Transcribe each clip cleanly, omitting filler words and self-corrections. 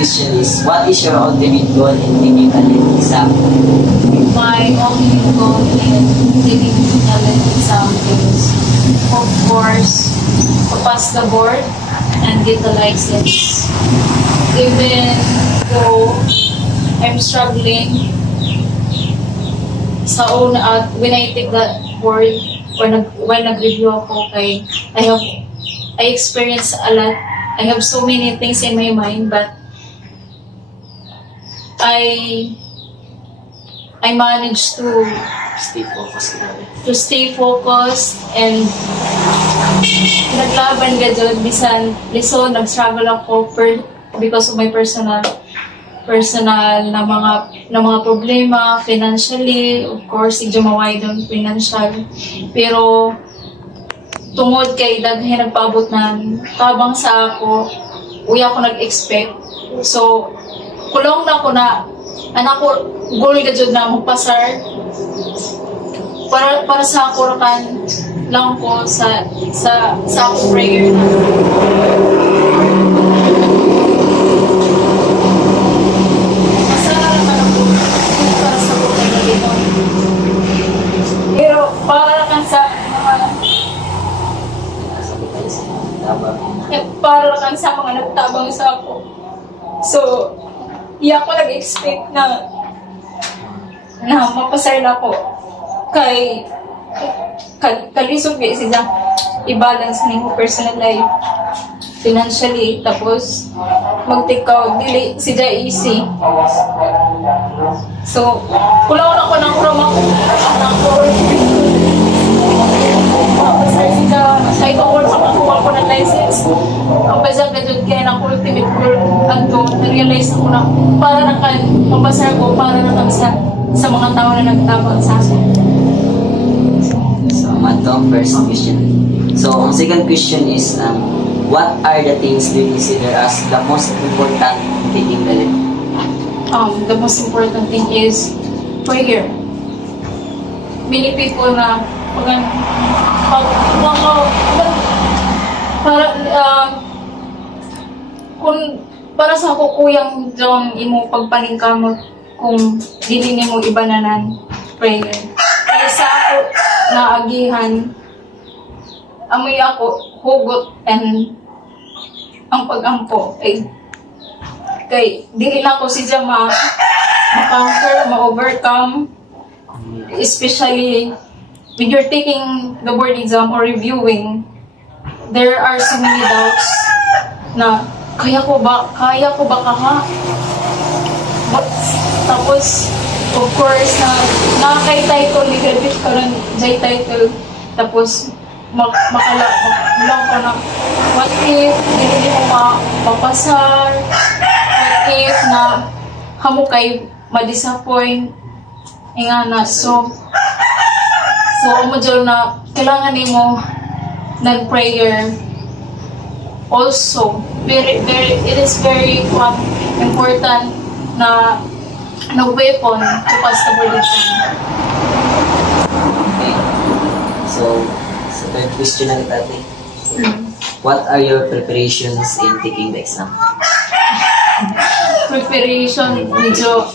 question is, what is your ultimate goal in taking a lit exam? My ultimate goal in taking a lit exam is, of course, to pass the board and get the license. Even though I'm struggling when I take the board or when nag-review ako, I experience a lot. I have so many things in my mind, but I managed to stay focused and naglaban gadyon bisan lison nag-struggle ako because of my personal na mga problema financially. Of course, medyo maway doon financial, pero tungod kay daghan nagpaabot ng tabang sa ako, uya ako nag-expect. So kulong na ako na anak ko goal gadyon na magpasar para sa ako kan lang ko sa prayer na para lang sa mga nagtabang sa ako. So, iya ko nag-expect na mapasar na ako. Kay kalisog siya i-balance ng personal life financially, tapos mag-take out, dili siya easy. So, kulang ako ng trauma ko. Kahit ako makakuha ko ng license, ang basag na dyan kaya ng ultimate goal, na-realize ako na para na kan mabasar ko, para na kan sa mga tao na nagtabang sa akin. So, matong first question. So, ang second question is, what are the things do you consider as the most important in taking the lit? The most important thing is prayer. Many people na para sa ako kuyang dong imo pagpaningkamot kung dili nimo ibananan prayer. Kaya sa ako naagihan amoy ako hugot and ang pagampo kay dili na ako siya ma-conquer, ma-overcome, especially when you're taking the board exam or reviewing. There are so many doubts na kaya ko ba tapos of course na kay title graduate ka ron jay title, tapos makalang ko na what if hindi mo mapasar, what if na hamo kay ma-disappoint nga na. So mo dyan na kailangan nimo nag-prayer. Also, it is very important na weapon to pass the board exam. Okay. So third question na kita. What are your preparations in taking the exam? Preparation, medyo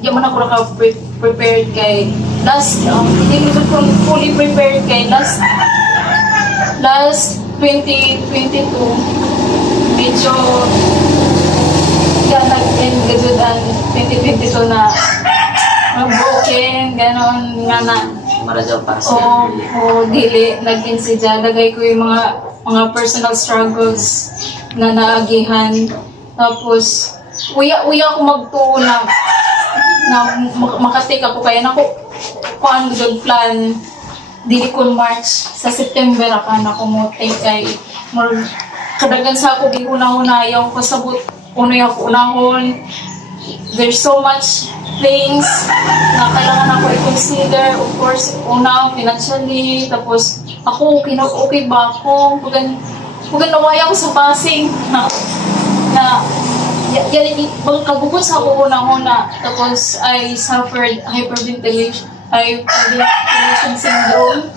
di man ako naka-prepared kay hindi ko fully prepared kay last 2022 medyo nag-end gadud ang 2022 na broken ganon nga na Marajaw para sa dili nag-end siya, lagay ko yung mga personal struggles na naagihan, tapos uya ako magtuo na makatik ako kaya nako kuan good plan dili ko March sa September ako na kumutay kay kadagan sa ako gihuna-hunayaw ko sabot unoy ako unahon. There's so much things na kailangan ako i-consider. Of course, una financially, tapos ako okay ba ako huwag nawaya ko sa passing na kagubot sa ako una, tapos I suffered hyperventilation syndrome.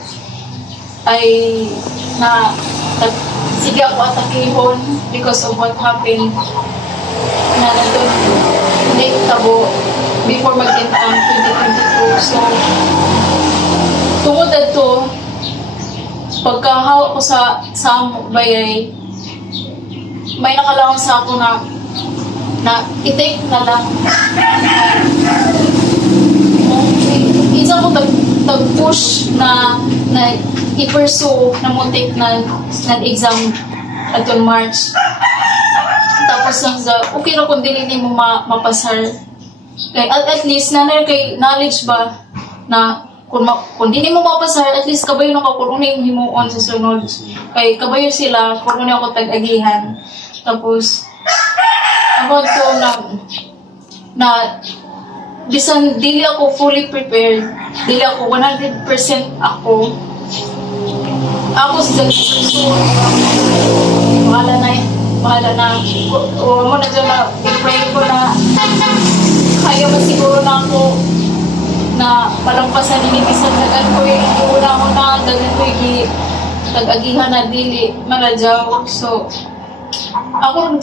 Sige ako atakihon because of what happened na nandun late tabo before mag-end ang 2022. So, tungod ato, pagkahawa ko sa bayay, may nakalaang sa ako na i-take na lang. Isa ko tag-push na i-pursue na mo take na exam atong March. Tapos okay na kung dili mo mapasar. Kay at least kay knowledge ba na kung di mo mapasar, at least kabayo na ka kung ano yung himuon sa sunod. Kay kabayo sila kung ano ako tag-agihan. Tapos about to na bisan dili ako fully prepared, dili ako 100% ako sa so bahala na o mo na dyan na i-pray ko na kaya masiguro na ako na malampasan ni bisan dagan ko yung una dagan ko yung tag-agihan na dili maladyaw. So ako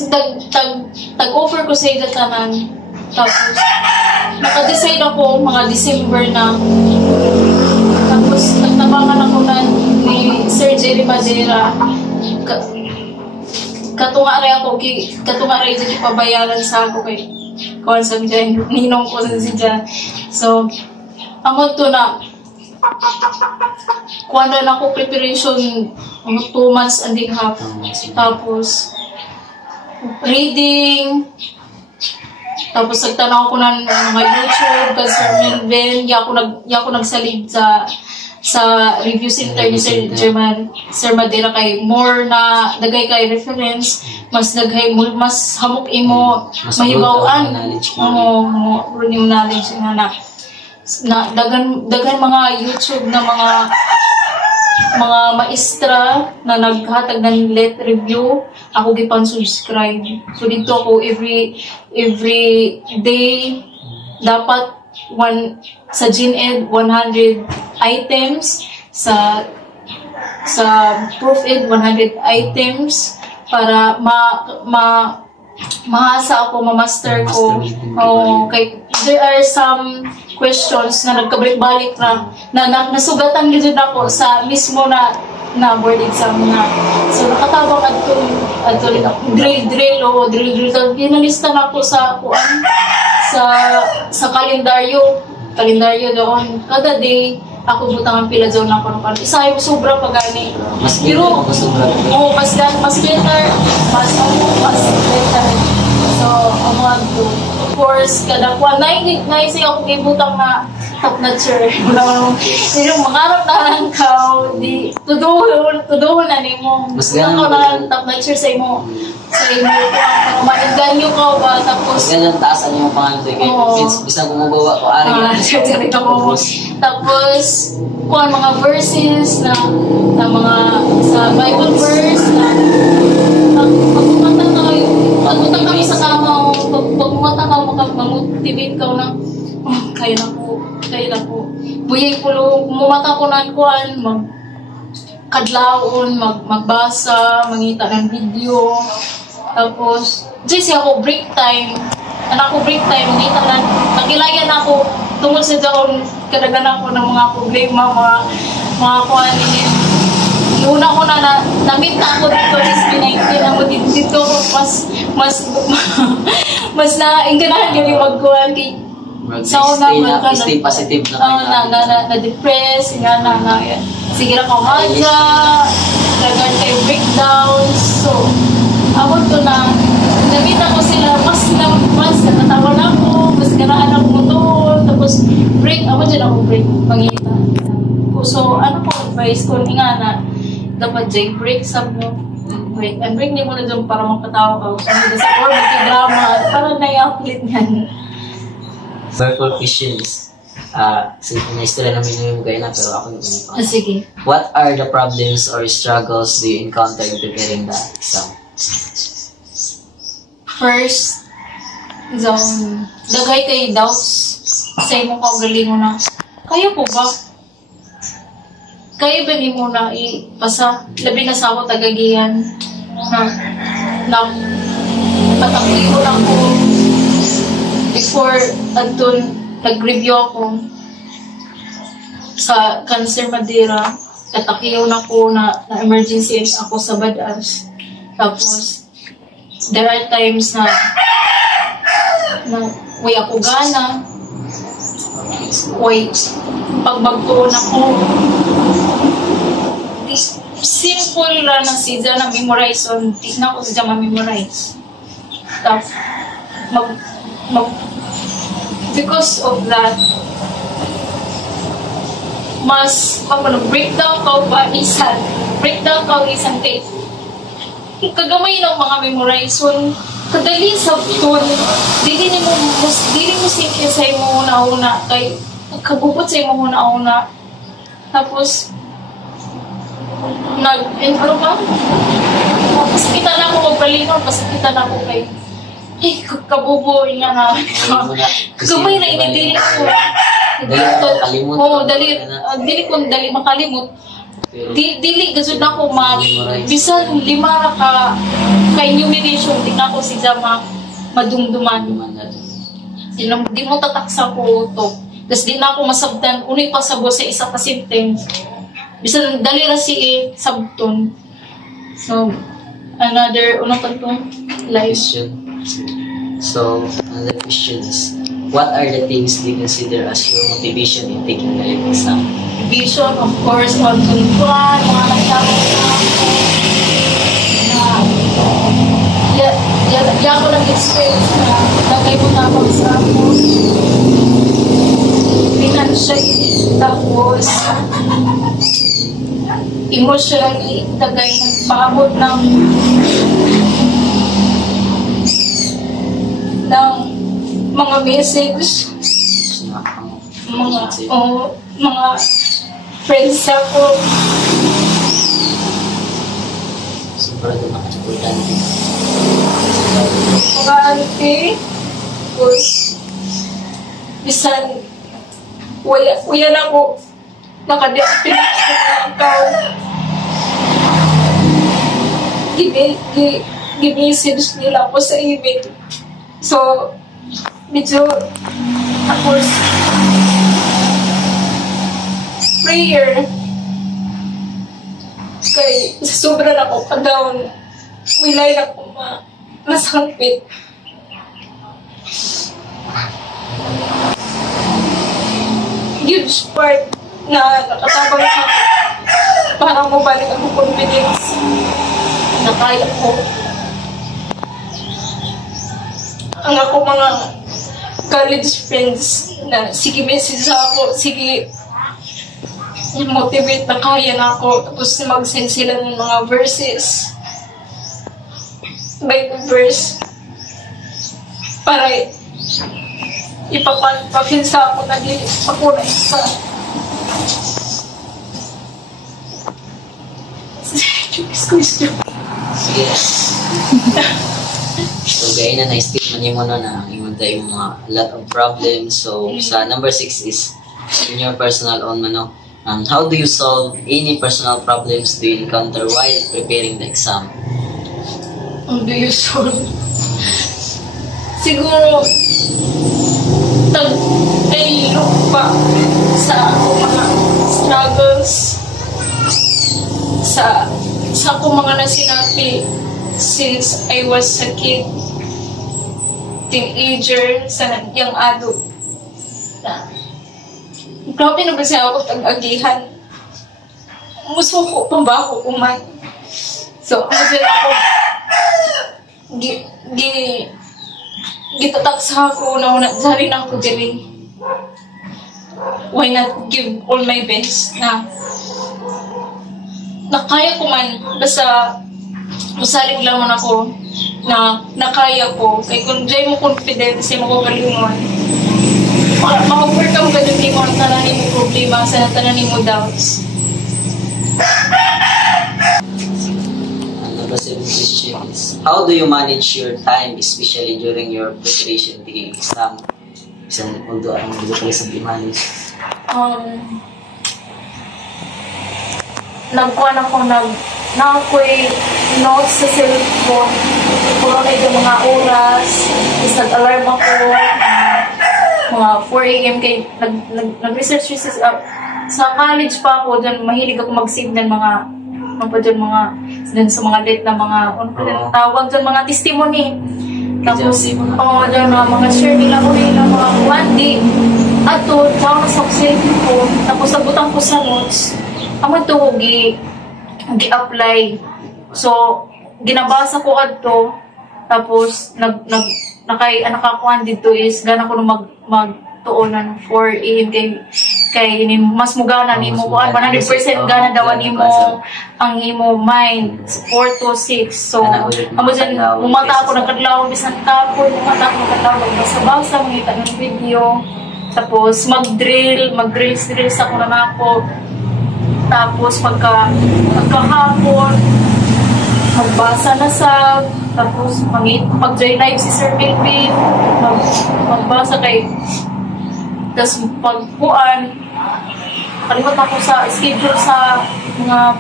tag-offer ko sa tanan. Tapos naka-decide ako mga December na. Tapos nagtabangan ako ni Sir Jerry Madera. Katunga rin dyan pabayaran sa ako kay kuhan sa dyan, ninong ko sa dyan. So, amon to na kuhan rin ako preparation 2 months and a half. Tapos, reading, tapos nagtanaw ko ng mga YouTube, kasi Ben, ako nagsalig sa review center ni Sir Madera kay more na dagay kay reference, mas hamok imo mahibawaan mo knowledge na dagan mga YouTube na mga maestra na naghatag ng let review, ako gipan subscribe. So dito ako every day dapat sa GenEd 100 items, sa ProofEd 100 items para mahasa ako, ma-master ko. Kay there are some questions na nagkabalik-balik na nasugatan dito ako sa mismo na board exam na. So nakatabang drill pinalista na po sa kalendaryo doon. Kada day ako butang ang pila doon ako ng isa yung sobra pagani. Mas better, mas better. So, of course, kada kuwan, naisay ako ibutang na top notcher. Pero mangarap na lang ka, tuduhon na ni mo. Mas ganun ko na top notcher sa imo. Mainganyo ka ba, tapos... Mas ganun taasan yung panganto. Bisa bumubawa ko, tapos, kuwan mga verses na mga sa Bible verse na pagpunta kami sa kama, pagpunta ka, mag-motivate ka na, kaya na po. Buyay pulo, mumata ko na kuhan, magkadlaon, magbasa, mangita ng video. Tapos, siya ako break time, mangita na, nakilayan ako, tungkol sa doon, kadagan ako ng mga problema, mga kuhan nila. Una ko na-meet na ako dito, na mo dito, mas na-inganahan yun yung magkuhan. Stay positive na na-depress, sige na kamadya, lagan kayo breakdowns. So, ako to na-meet ako sila, mas natatawan ako, mas ganaan ako motor, tapos break, ako dyan ako break, pangita. So, ano po advice ko, dapat break sa mo. Break. And break niyo muna dyan para makatawa ka. So, hindi sa or magki-drama. Para nai-uplit niyan. First question is, na-istorya namin yung gaya na, pero ako yung sige. What are the problems or struggles do you encounter in preparing the exam? First, dagay kay doubts sa imong kaugalingon na, kayo po ba? Kaya ba ni mo na ipasa, labi na sa ako tagagihan na Nakatakliho lang ko before adun nag-review ako sa Cancer Madeira. Katakiyaw na ko na emergency ako sa Badass. Tapos there are times na way ako gana, way pagbagtuon ako. Simple lang na siya na memorize on, di na ako siya ma-memorize. Tapos because of that, mas breakdown ka kay kagamay ng mga memorization, kadali sa tun, dili mo sinkin sa imo una kay kagupot sa imo una. Tapos pasakitan na ako magpalingon, pasakitan na ako kay kabubo nga na kagamay na inidili ko. Dili ko makalimot. Dili gazud na ko bisan 5 ka enumeration, di na ko siya madumduman. Di mo tataksa ko to. Tapos di na ako masabtan, unoy pasabo sa isa ka sentence. Bisan dali ra si sabton. So, another, question. So, another question is, what are the things you consider as your motivation in taking the LET exam? Vision, of course, on tuntuan, mga nagtapos na ako. Diyan ko nag-experience na lagay mo tapos sa ako. Financially, tapos emotionally, tagay nagpaabot ng mga message, mga friends ako. Sobrang importante. Mga auntie, bisan, uyan ako, naka-deactivate sa mga account. Gi-message nila ako sa email. So, medyo, of course, prayer. Kay, sobra na ako ka-down. Wilay na ako masangpit. Huge part na nakatabang sa para mabalik ako confidence na kaya ko. Ang ako mga college friends na sige message ako, sige motivate na kaya na ako, tapos mag-send sila ng mga verses by the verse para ipapapinsa ako na di ako na isa. Yes. So, gaya na na-statement niyo mo na imunta yung mga lot of problems. So, sa number 6 is in your personal own how do you solve any personal problems do you encounter while preparing the exam? How do you solve? Siguro look pa sa mga struggles sa ako mga nasinapi since I was a kid, teenager, sa young adult. Grabe na ba siya ako tag-agihan? Musuko, pambako kuman. So, ano sila ako, gitatak sa ako na dali na ako dili. Why not give all my best na nakaya ko man, basta masalig lamang ako na nakaya ko. Kaya kung dyan mo confidence, mo ko kalingon. Ma-overcome ka dun mo ang tananin mo problema sa tananin mo doubts. Number 7 question is, how do you manage your time, especially during your preparation taking exam? Isang although ang hindi ko sa manage. Nagkuhan ako, nakakoy notes sa cellphone. Puno na yung mga oras. Tapos nag-alarm ako. Mga 4 a.m. kay nag-research sa college pa ako. Dyan, mahilig ako mag-save ng mga dyan sa mga late na mga tawag dyan, mga testimony. Tapos, dyan mga share nila ko nila mga one day. Ato, tsaka sa cellphone ko. Tapos nabutang ko sa notes. Amo ito, gi-apply. So, ginabasa ko adto. Tapos, nakakuhan dito is, gana ko magtuonan 4 a.m. kay mas mugana ni mo kuan 100% gana daw ni mo ang imo mind 4 to 6. So amo dyan umata ako nagkadlaw bisan tapon umata ako nagkadlaw magbasa-basa mangita ng video. Tapos mag-drills ako na nako. Tapos pagkahapon magbasa na sa tapos mag-join live si Sir Melvin magbasa kay tapos pagpuan kalimot ako sa schedule sa mga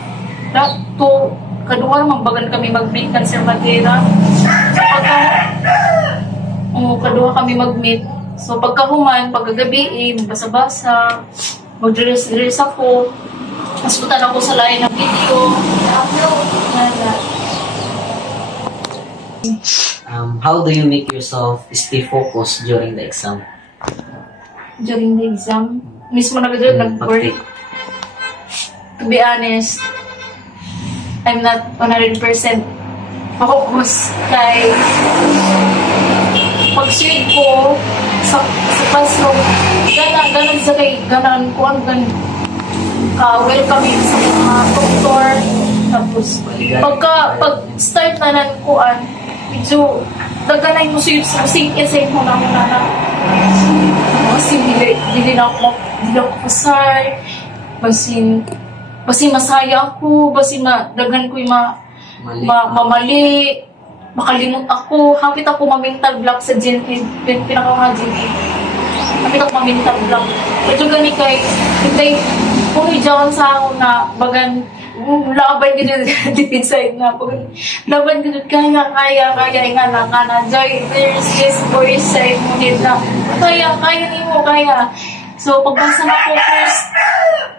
kaduwa magbagan kami mag-meet kan Sir Madera kaduwa kami mag-meet. So pagkahuman pagkagabi magbasa-basa mag-drills ako mas putan ako sa lain ng video. How do you make yourself stay focused during the exam? During the exam, mismo nag-work. To be honest, I'm not 100% focused kay pag-suit ko sa classroom, ganan ko ang welcome sa mga doktor. Tapos, pag-start na nan kuan, medyo daganay mo sing-isay mo na kasi dili na ako pasar, basin masaya ako, basin daghan ko yung mamali, makalimot ako, hapit ako ma-mental block sa pinaka-mga GNP. Hapit ako ma-mental block. Medyo gani kay kung ijawan sa ako na bagan laban gano'n deep inside na laban gano'n kaya nga na joy there's this voice sa imunid na kaya ni mo kaya. So pagbasa na ako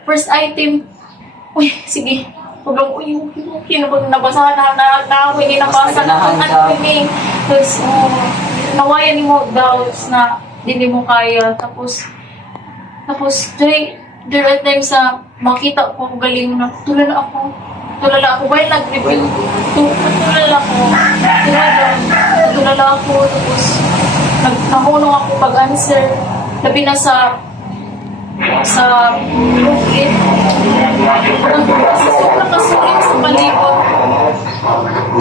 first item sige paglang nabasahan na ako hindi nabasa na tapos nawayan ni mo doubts na hindi mo kaya tapos there are times sa makita ko galing na tulala ako while nag-review tulala ako tapos nahunong ako pag-answer labi na sa proof-it nakasulit sa palibot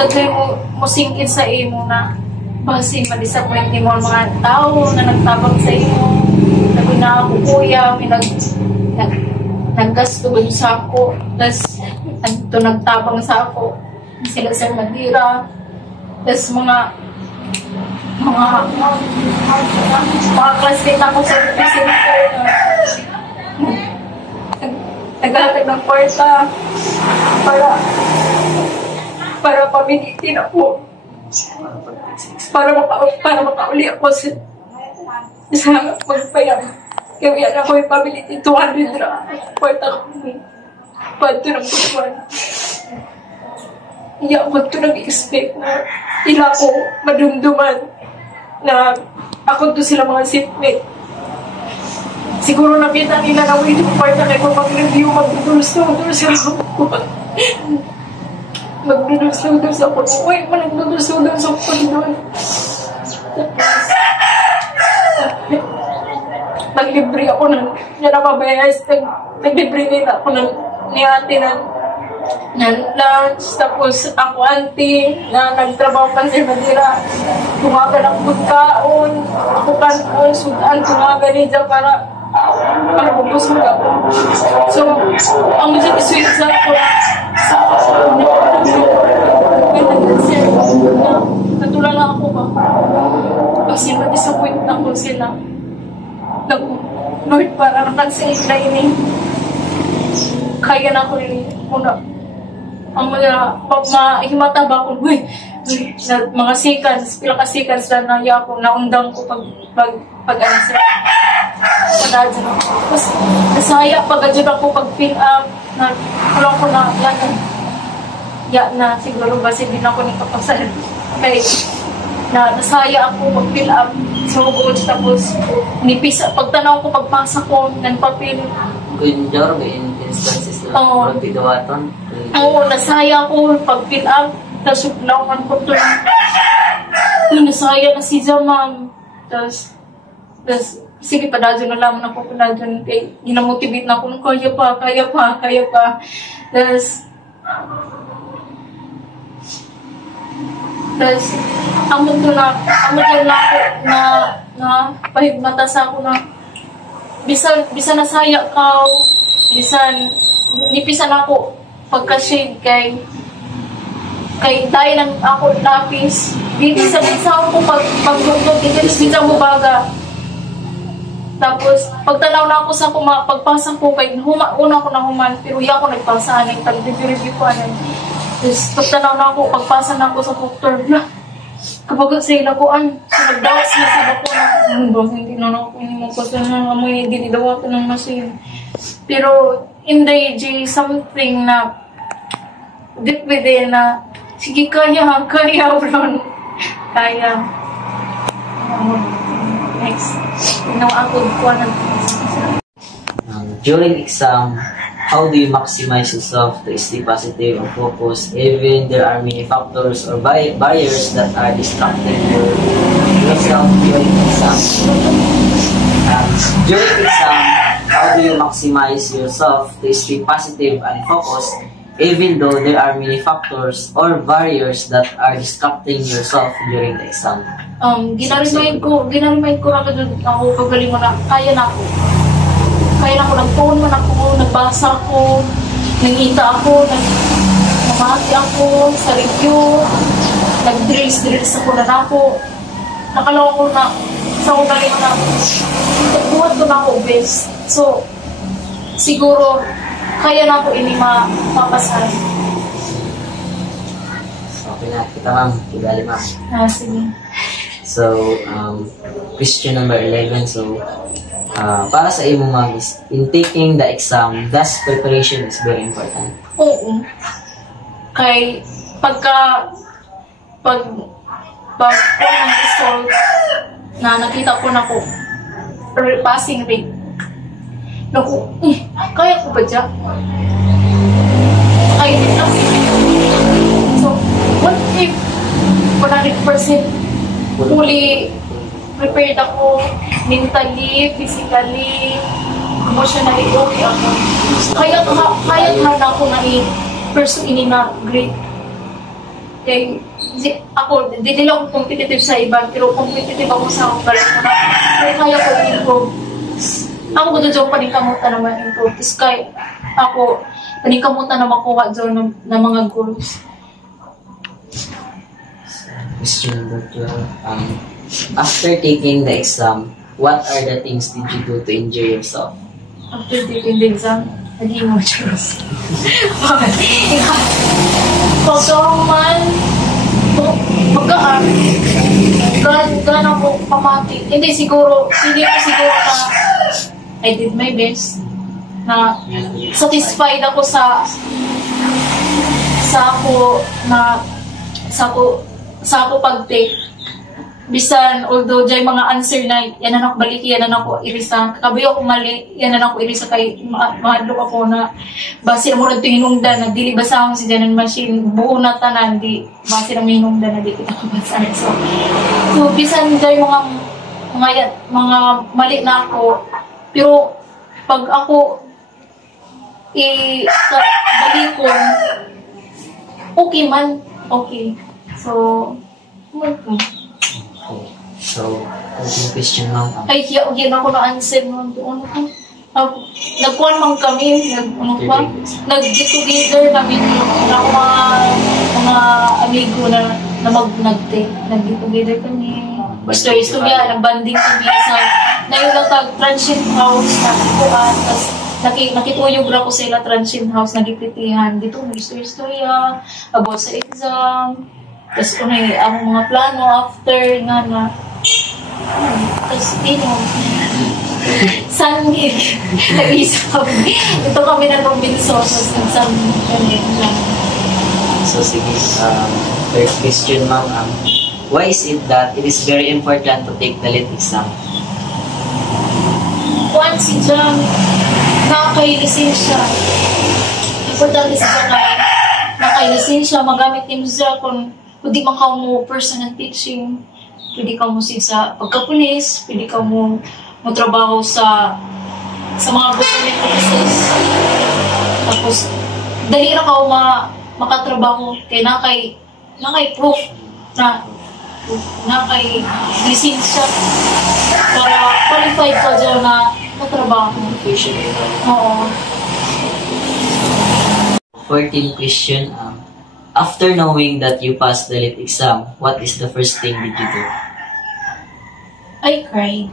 dagay mo singkit sa imo na basin ma-disappoint mo ang mga tao na nagtabang sa imo labi na ako kuya naggasto ba sa ako tapos nagtabang sa ako sila Sir Madera tapos mga classmate ako sa represent ko naghahatag ng kwarta para pamilitin ako para makauli ako sa magpayang. Kaya ako yung pability 200 ra. Kwarta kami. Pato ng buwan. Iya ako ito nag-expect na ila ko madumduman na ako to sila mga seatmate. Siguro nakita nila na wait yung kwarta kayo mag-review, magdudulus-dulus sila ako. Magdudulus-dulus ako. Uy, nagdudulus-dulus ako doon. Naglibre ako ng napabayas, naglibre nila ako ni ate ng lunch, tapos ako auntie na nagtrabaho pa sa Madera, tumagal ang pagkaon, ako kanon, sudan, tumagal niya para mabusog ako. So, ang medyo sweet sa ako, natulala ako ba? Kasi na-disappoint na ako sila. Lord, parang nag-save na ini. Kaya na ako rin muna. ang pag mahimata ba ako, mga seconds, pila ka seconds lang naya ako, naundang ko pag answer. Padadyan ako. Tapos, nasaya, pag-adyan ako, pag-fill up, wala ko na, yan na, siguro ba, hindi na ako nagpapasal. Okay, nasaya ako, pag-fill up, so good, tapos, nipisa, pagtanaw ko, pagpasa ko, nanpapil. Good job, in instances na parang pigawaton. Oo, nasaya ko, pag-fill up, tapos lawan ko ito. Nasaya na siya, ma'am. Tapos, sige, padadyo na lang ako, padadyo na, ginamotivate na ako, kaya pa. Tapos, amo ko na ako na pahigmata sa ako na bisan nasaya ka, bisan nipisan ako pagka-shade kay dahil ng ako lapis dito sa ako pag-gugod dito sa mo baga. Tapos pagtanaw na ako sa pagpasa ko kay una ko na human pero iya ko nagpasa ng pag-review ko anan. Tapos pagtanaw na ako pagpasa na ako sa doktor na kapag sa ilakuan so nagdawas na sa ako na hindi na ako mo kasi na amoy dinidawa ko ng machine. Pero in the something na deep within na sige kaya bro kaya next ako ko na during exam, how do you maximize yourself to stay positive and focused even there are many factors or barriers that are distracting yourself during exam? During exam, how do you maximize yourself to stay positive and focused even though there are many factors or barriers that are distracting yourself during the exam? Ginaremind ko agad ako pagaling mo na kaya na ako, nag-phone man ako, nagbasa ako, nangita ako, namati ako sa review, nag-drills ako na ako, nakalawa ko na sa ugali mo na buhat ko na ako best. So siguro kaya na ako ini mapapasan. Okay na, kita ma'am, kigali ma'am. Sige. So, question number 11. So, para sa imo ma'am, in taking the exam, thus preparation is very important. Oo. Kay pag ang result na nakita ko na ko passing rate. Naku, kaya ko ba dyan? Kaya din lang. So, what if 100% fully prepared ako, mentally, physically, emotionally, okay ako. Kaya man ako na i-pursue ini na grade. Kaya ako, hindi lang ako competitive sa iba, pero competitive ako sa akong galing ko na. Kaya ko i-improve. Ako ko doon paningkamutan naman improve. Tapos kaya ako, paningkamutan na makuha doon ng mga goals. Question number 12. After taking the exam, what are the things did you do to enjoy yourself? After taking the exam, naging mo churros. Pagkaman, magkaan, gano'n ko pamati. Hindi siguro na I did my best. Na satisfied ako sa ako pag-take. Bisan, although dyan mga answer na yan na ako baliki, yan na ako irisa. Kakabayo ako mali, yan na ako irisa kay mahadlok ako na base na mo rin ito hinungdan na dili basahon si Janan Machine. Buo na tanan, di base na may hinungdan na di kita kabasahan. So bisan dyan mga mali na ako. Pero pag ako balikon, okay man. Okay. So, So, yung question mo. ay, yan ako na-answer mo. Nagkuhan man kami, nag-get together kami, mga amigo na nag-get together kami. Istorya, nag-banding kami sa, na yung natag-transient house na kuhan, tapos nakituyog ra ko sa ila transient house, nagipitihan. Dito, nag-istorya about sa exam. Tapos kung ang mga plano after nga na. Tapos, Sangig. Nag-isap. Ito kami na Robinson. Tapos, So, sige. Third question, ma'am. Why is it that it is very important to take the LIT exam? Once si John, nakakailisensya. Importante si John na nakailisensya, magamit ni Muzia kung di man ka mo personal teaching, pwede ka mo sa pagkapulis, pwede ka mo trabaho sa mga government offices. Tapos, dali na ka makatrabaho kay nakay proof na kay lisensya para qualified ka dyan na matrabaho. Oo. 14th question. After knowing that you passed the LIT exam, what is the first thing did you do? I cried.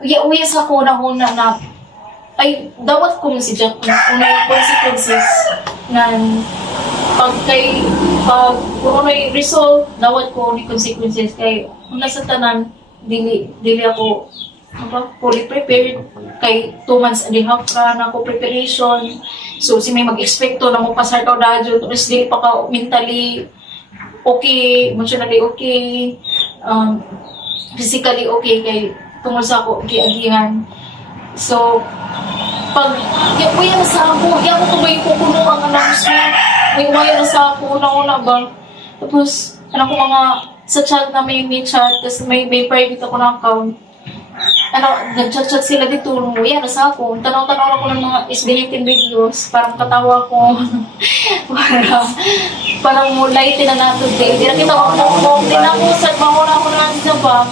Uwi sa kuna-kuna na dawat ko si Jack na unay consequences na pag may result, dawat ko ni consequences kay una sa tanan, dili ako fully prepared kay 2 months and a half na ako preparation. So si may mag-expecto na mo pasar ka dadyo, tapos dili pa ka mentally okay, emotionally okay, physically okay kay tungkol sa ako giagihan. So pag uya na sa ako, di ako kabay ko kuno ang announcement. Uya na sa ako, una-una ba? Tapos, ko mga sa chat na may chat, tapos may private ako na account. Nag-chat sila dito, uya na sa ako. Tanaw-tanaw ako ng mga isbinitin videos, parang katawa ko. parang lightin na nato day. Di na kita ako, di na ako, mahula ako na siya ba?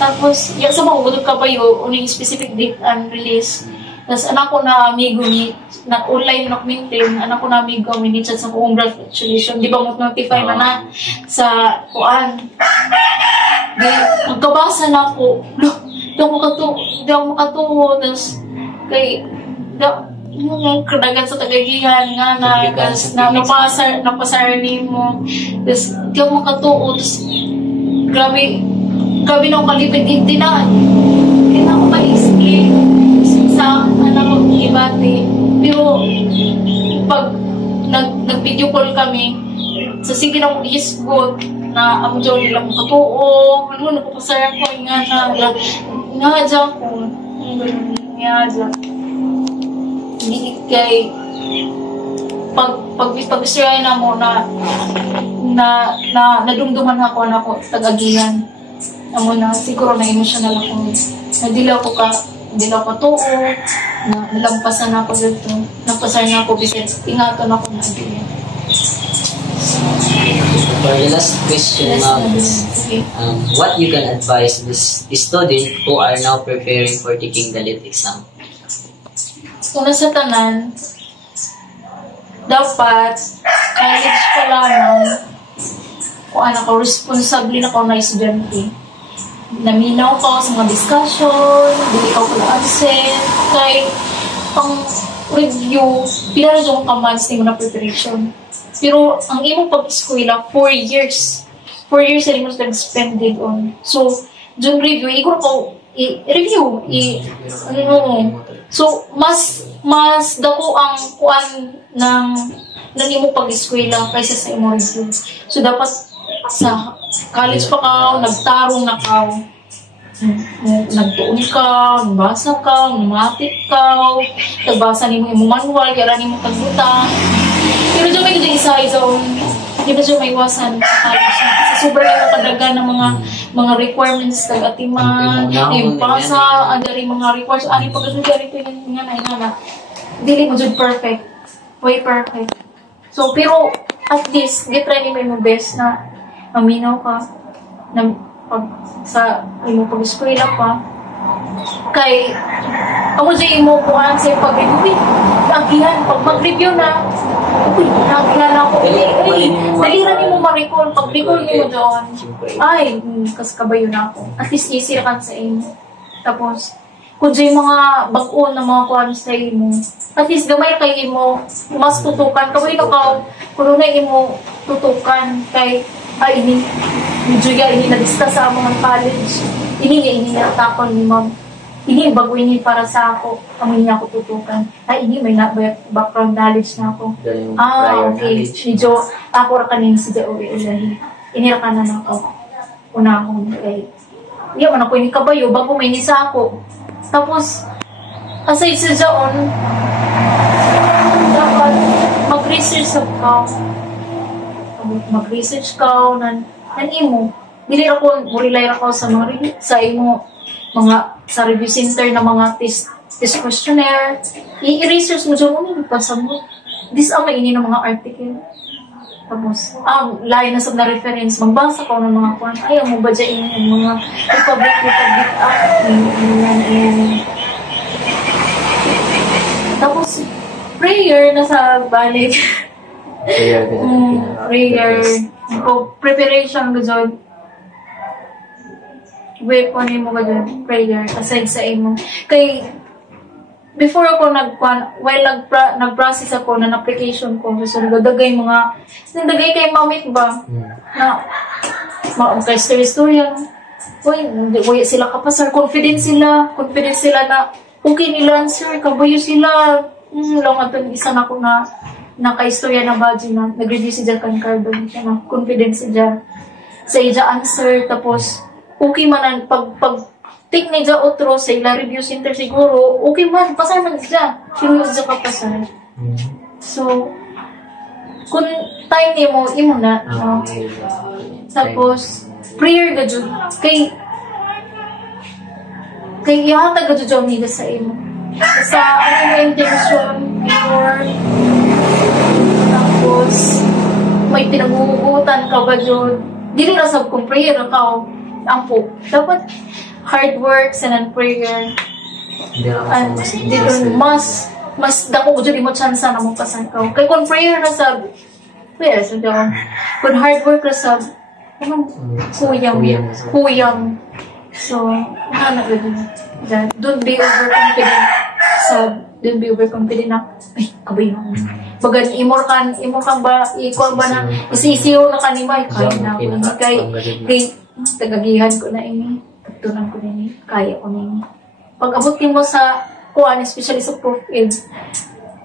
Tapos, yan sa mga ka ba yun, uning specific date and release. Tapos anak ko na amigo ni, na online na maintain, anak ko na amigo ni chat sa congratulations. Di ba mo notify na sa kuan. Di, magkabasa na ako. Di ako makatuho. Tapos, kay, kadagan sa tagagihan nga na, tapos napasar ni mo. Tapos, di ako makatuho. Tapos, grabe na ako kalipid. Hindi na ako ma-explain sa anak ko ibati. Pero pag nag-video call kami, sa sige na mo isgot na ang dyan nila mong katuo, napapasayan ko nga dyan ko. Nga dyan. Hindi kay pag-istorya na mo na nadumduman ako na ako tagagihan. Amo na siguro na emotional ako. Dilaw ko tuo, nalampasan ako dito. Napasan na ako, bisit ingatan ako na dito. For the last question, ma'am, what you can advise the student who are now preparing for taking the LIT exam? Una sa tanan, dapat, college pa lamang, kung anak ko, responsable na ko na estudyante. Naminaw ko sa mga discussion, hindi ko pala absent, kay pang review, pila rin yung months ni mo na preparation. Pero ang imong pag-eskwela, 4 years. 4 years na mo nag-spended on. So, yung review, ikot ko, i-review, So, mas dako ang kuan ng imong pag-eskwela kaysa sa imong review. So, dapat sa college pa ka, nagtarong na ka, nagtuon ka, nabasa ka, numatik ka, nagbasa ni mo yung manual, yara ni mo pagbuta. Pero dyan may isa-isa, di ba dyan may iwasan sa college na. Sa sobrang yung nakadaga ng mga requirements ng atiman, yung pasa, andari mga requirements, ani pagkasudyari ko yung nga dili mo dyan perfect, way perfect. So, pero at least, di try ni mo yung best na maminaw ka na sa imo pag-eskwela pa. Kay, ako dyan mo kuhaan sa pag-review. Agihan, pag mag-review na, agihan ako. Daliran mo ma-recall. Pag-recall mo doon, ay, kas kabayo na ako. At least easy ka sa imo. Tapos, kung dyan mga bag-o na mga kuhan sa imo, at least gamay kay imo, mas tutukan. Kaway na ka, kung na imo tutukan kay, ini, medyo ini na-discuss sa among college. Ini natakon ni ma'am. Ini bago ini para sa ako, amin niya ako tutukan. Ini may background knowledge na ako. Okay. Medyo, ako ra kanin si Joey Ulahi. Inira ka na ako. Unahon kay, iya man ako ini kabayo, bago may nisa ako. Tapos, aside sa dyan, dapat mag-research ka. Mag-research ka, nan imo. Dili ako, murilay ako sa mga sa imo, sa review center na mga test questionnaire. I-research mo dyan, ano ipasa mo. This ang mainin ng mga article. Tapos, layo na sa na-reference, magbasa ka ng mga kwan. Ayaw mo ba dyan yung mga Republic Act, Tapos, prayer na sa balik. Prayer. Preparation ko dyan. Weapon mo ba dyan? Prayer. Aside sa imo. Kay, before ako nag-process ako ng application ko, so nagdagay kay mamit ba? Na, kay story-storya. Uy, sila kapasar. Confident sila na okay nila answer, kabayo sila. Lang ato, isa na ako na naka-istorya na badge na nag-review si Jack and Carbon. Confident siya. Sa iya answer, tapos okay man pag take ni dya otro sa ila review center siguro, okay man, pasar man dya. Sino dya ka pasar. So, kung time ni mo, imo na. Tapos, prayer ka dyan. Kay ihatag ka dyan nila sa imo. Sa intention, before, tapos, may pinag-uugutan ka ba dyan. Dili na sab kung prayer ka, ampo. Dapat, hard work and prayer. And mas dako ko dyan mo chance na mong pasan ka. Kaya kung prayer na sab, so kung hard work na sab, kuyang. So, don't be overconfident don't be overconfident na, ay, kabayo. Bagan, imo kang ba, ikaw ba na, isisiyo na kanima, kaya na ako. Kay, tagagihan ko na ini. Pagtunan ko nini, kaya ko nini. Pag abutin mo sa kuan, especially sa Prof-Ed,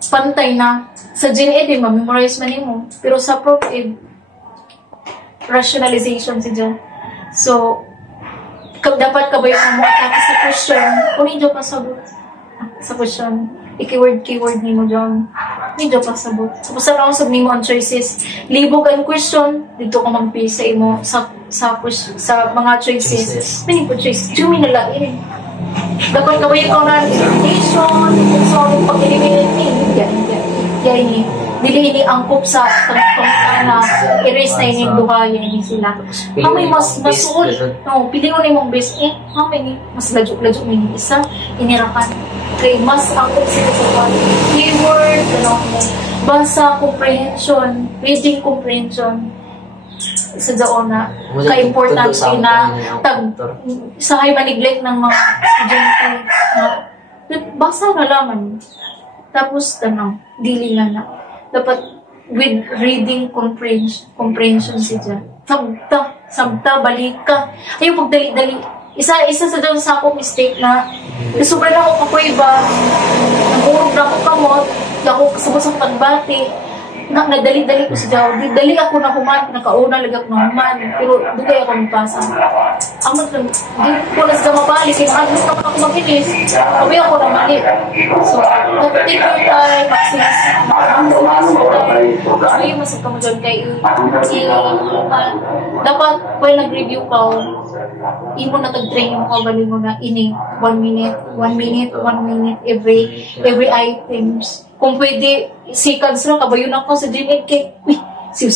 pantay na. Sa Gen-Ed, ma-memorize man mo. Pero sa Prof-Ed, rationalization siya. So, dapat kabayo mo atake sa question. Kung hindi pa sabot sa question, i-keyword ni mo dyan. Hindi pa sabot. Tapos sa lang sa mo ang choices. Libog ang question, dito ka mag-pisa mo sa mga choices. Many po choices. Jumi na lang dapat kabayo ko na interpretation, so pag-eliminate yan. Dili ini angkop sa tangtong na erase na ini duhayan ini sila. Kamay mas masuod. No, pili mo ni mong best kamay mas lajuk ni isa inirakan. Kay mas angkop sila sa keyword, basa comprehension, reading comprehension sa daon na ka-important na sa high neglect ng mga estudyante na basa na laman. Tapos dili na dapat with reading comprehension siya. Sabta, balik ka. Ayaw pagdali-dali. Isa sa doon sa akong mistake na sobrang ako kakuiba, nag-urog na ako kamot, ako kasabot sa pagbati, nadali-dali ko siya. Dali ako na human, nakauna lagak na human, pero dugay ako magpasa. Amo lang, di ko na siya mabalik, kinaagos na ako mag-inis, sabi ako na mali. So, take your time, maxis, sabi mo sa kamo dyan kay dapat, while nag-review ka, imo na tag-train mo ka, bali mo na ini, 1 minute, every items. Kung pwede, seconds lang, kabayon ako sa Gen-Ed kay, si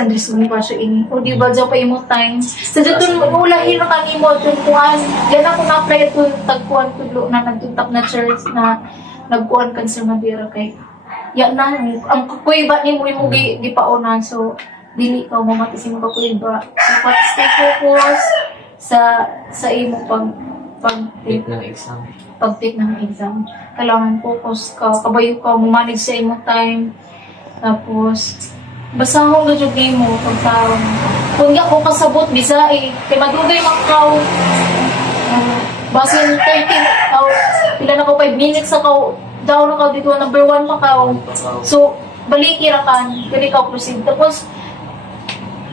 Andres Bonifacio ini. O di ba, dyan pa imo time. Sa dyan, ulahin na kami mo, tuntuan. Yan ako na-apply ito, tagpuan tulo na nagtuntap na church na nagpuan cancer na bira kay. Yan na, ang kakuiba ni mo yung gipaonan. So, dili ka mamatisin mo kakuiba. Dapat stay focus sa imo pag-take Take ng exam. ng exam. Kailangan focus ka, kabayo ka, mumanage sa imong time. Tapos, basahon na yung game mo, pagkaroon. Kung nga ko kasabot, bisa eh. Kaya madugay makaw. Basin 30, pila na ko 5 minutes sa kaw. Down na ka dito, number 1 makaw. So, balikira ka, kaya ka proceed. Tapos,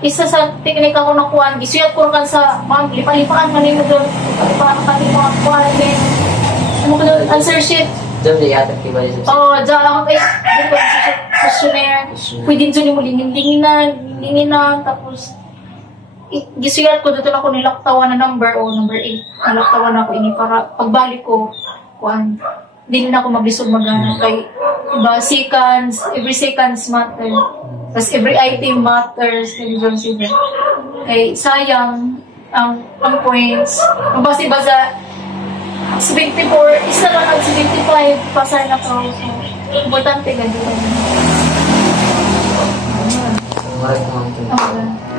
isa sa teknik ako nakuhaan, isuyat ko kan sa mga lipa-lipaan manin mo doon. Lipa-lipaan ka din mga kuhaan din. Ano ko doon, answer sheet. Diyan di yata kiba yung Oo, dyan ako doon ko answer sheet, questionnaire. Pwede dyan mo lingin-linginan, tapos gisuyat ko dito ako nilaktawan na number 8. Nilaktawan ako ini para pagbalik ko, kuhaan. Hindi na ako mabisog magana kay iba seconds, every seconds matter. Tapos every item matters kay John Silver. Kay sayang ang points. Mabasa-basa 74, isa lang ang 75 pasar na ko. So, importante ganun. Marag naman ito. Okay.